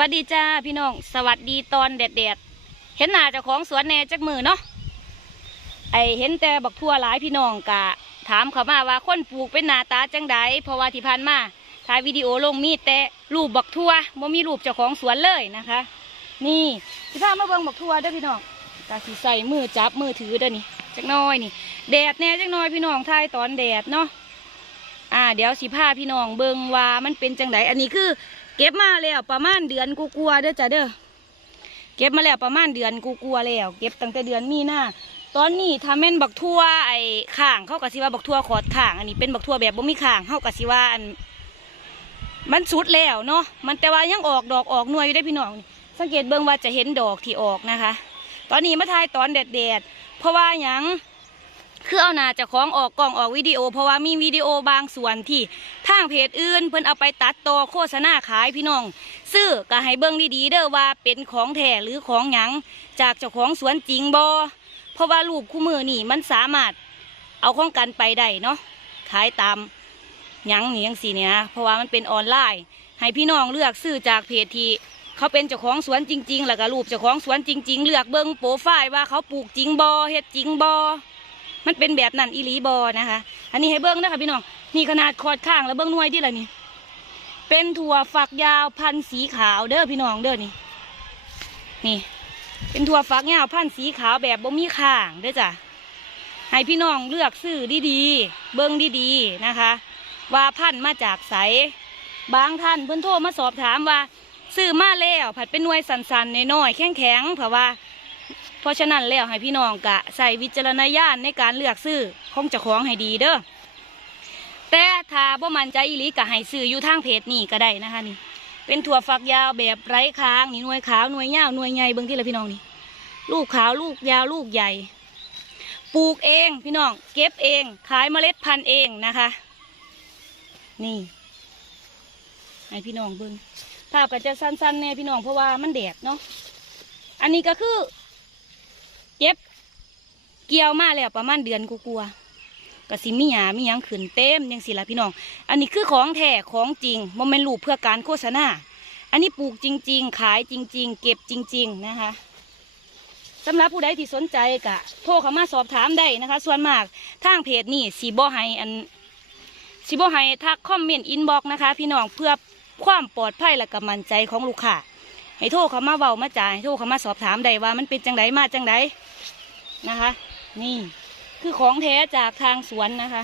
วัสดีจ้าพี่น้อง สวัสดีตอนแดดๆเห็นหน้าเจ้าของสวนแน่จักมือเนาะไอเห็นแต่บักทั่วหลายพี่น้องกะ ถามเขามาว่าคนปลูกเป็นหน้าตาจังใดเพราะว่าที่ผ่านมาถ่ายวิดีโอลงมีแต่รูปบักทั่วบ่มีรูปเจ้าของสวนเลยนะคะ นี่ที่พามาเบิ่งบักทั่วเด้อพี่น้องกะสิใส่มือจับมือถือเด้อนี่จักน้อยนี่แดดแน่จักน้อยพี่น้องถ่ายตอนแดดเนาะอ่าเดี๋ยวสิพาพี่น้องเบิ่งว่ามันเป็นจังไดอันนี้คือ เก็บมาแล้วประมาณเดือนกูกลัวเด้อจ้ะเด้อเก็บมาแล้วประมาณเดือนกูกลัวแล้ว เก็บตั้งแต่เดือนมีนาตอนนี้ถ้าแม่นบักทั่วไอ้ข่างเข้ากะสิว่าบักทั่วขอดข่าง อันนี้เป็นบักทั่วแบบบ่มีข่างเข้ากะสิว่าอัน มันสุดแล้วเนาะมันแต่ว่ายังออกดอกออกหน่วยอยู่ได้พี่น้อง สังเกตเบิ่งว่าจะเห็นดอกที่ออกนะคะ ตอนนี้มาถ่ายตอนแดดๆเพราะว่ายัง คือเอาหนาเจะคล้าของออกกล้องออกวิดีโอ เพราะว่ามีวิดีโอบางส่วนที่ทางเพจอื่น เพิ่นเอาไปตัดต่อโฆษณาขายพี่น้อง ซื้อก็ให้เบิ่งดีๆเด้อว่าเป็นของแท้หรือของหยังจากเจ้าของสวนจริงบ่เพราะว่ารูปคู่มือนี่มันสามารถเอาข้องกันไปได้เนาะขายตามหยังนี่ยังสีเนี่ยนะเพราะว่ามันเป็นออนไลน์ ให้พี่น้องเลือกซื้อจากเพจที่เขาเป็นเจ้าของสวนจริง ๆ แล้วก็รูปเจ้าของสวนจริง ๆ เลือกเบิ่งโปรไฟล์ว่าเขาปลูกจริงบ่เฮ็ดจริงบ่ มันเป็นแบบนั้นอีลีบอนะคะ อันนี้ให้เบิ้งนะคะพี่น้องนี่ขนาดคอดข้างแล้วเบิ้งหน่วยที่ละนี่เป็นถั่วฝักยาวพันธุ์สีขาวเด้อพี่น้องเด้อนี่นี่ เป็นถั่วฝักยาวพันธุ์สีขาวแบบบ่มีข้างเด้อจ้ะให้พี่น้องเลือกซื้อดีๆ เบิ้งดีๆนะคะ ว่าพันธุ์มาจากไสบางท่านเพิ่อนโทรมาสอบถามว่า ซื้อมาแล้วผัดเป็นหน่วยสันๆน้อยๆแข็งๆเพราะว่า เพราะฉะนั้นแล้วให้พี่น้องกะใส่วิจารณญาณในการเลือกซื้อของเจ้าของให้ดีเด้อแต่ถ้าบ่มันใจอีหลีกะให้ซื้ออยู่ทางเพจนี่ก็ได้นะคะนี่ เป็นถั่วฝักยาวแบบไร้ค้างนี่หน่วยขาวหน่วยยาวหน่วยใหญ่เบิ่งที่ละพี่น้องนี่ ลูกขาวลูกยาวลูกใหญ่ ปลูกเองพี่น้อง เก็บเอง ขายเมล็ดพันธุ์เองนะคะ นี่ให้พี่น้องเบิ่งภาพก็จะสั้นๆแน่พี่น้องเพราะว่ามันแดดเนาะ อันนี้ก็คือ ก็บ เกี่ยวมาแล้วประมาณเดือนกูกลัวๆก็สิมีหยามีหยังขืนเต็มยังสิละพี่น้อง อันนี้คือของแท้ของจริงโมเมนต์รูปเพื่อการโฆษณา อันนี้ปลูกจริง ๆ ขายจริง ๆ เก็บจริง ๆ นะคะสำหรับผู้ใดที่สนใจกะโทรเข้ามาสอบถามได้นะคะ ส่วนมากทางเพจนี่สีบ่ให้อันสีบ่ให้ทักคอมเมนต์อินบ็อกนะคะ พี่น้องเพื่อความปลอดภัยและกำมันใจของลูกค้า ให้โทรเขามาเว้ามาจ่ายให้โทรเขามาสอบถามได้ว่า มันเป็นจังไดมาจังไดนะคะ นี่คือของแท้จากทางสวนนะคะ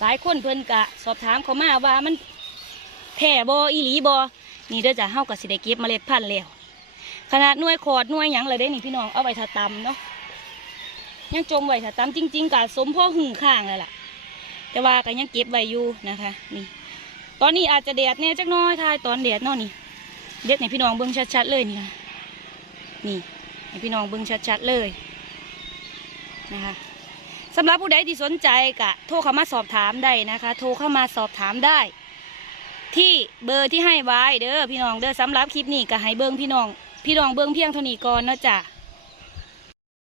หลายคนเพิ่นกะ สอบถามเขามาว่ามันแท้บออีหลีบอนี่เด้อจะเฮากับสิได้เก็บเมล็ดพันธุ์แล้วขนาดน่วยขอดน่วยหยังเลยได้นี่พี่น้องเอาไว้ถ้าตำเนาะยังจมไว้ถ้าตำจริง ๆกะสมพ่อหึ่งข้างเลยล่ะ แต่ว่าก็ยังเก็บไว้อยู่นะคะ นี่ ตอนนี้อาจจะแดดแน่จักน้อยทายตอนแดดเนาะนี่ เด็ดในพี่น้องเบิ้งชัดๆเลยนี่ค่ะนี่ให้พี่น้องเบิ้งชัดๆเลยนะคะสำหรับผู้ใดที่สนใจกะโทรเข้ามาสอบถามได้นะคะ โทรเข้ามาสอบถามได้ ที่เบอร์ที่ให้ไว้เด้อพี่น้องเด้อสำหรับคลิปนี้ก็ให้เบิ้งพี่น้อง พี่น้องเบิ้งเพียงเท่านี้ก่อนเนาะจ้ะ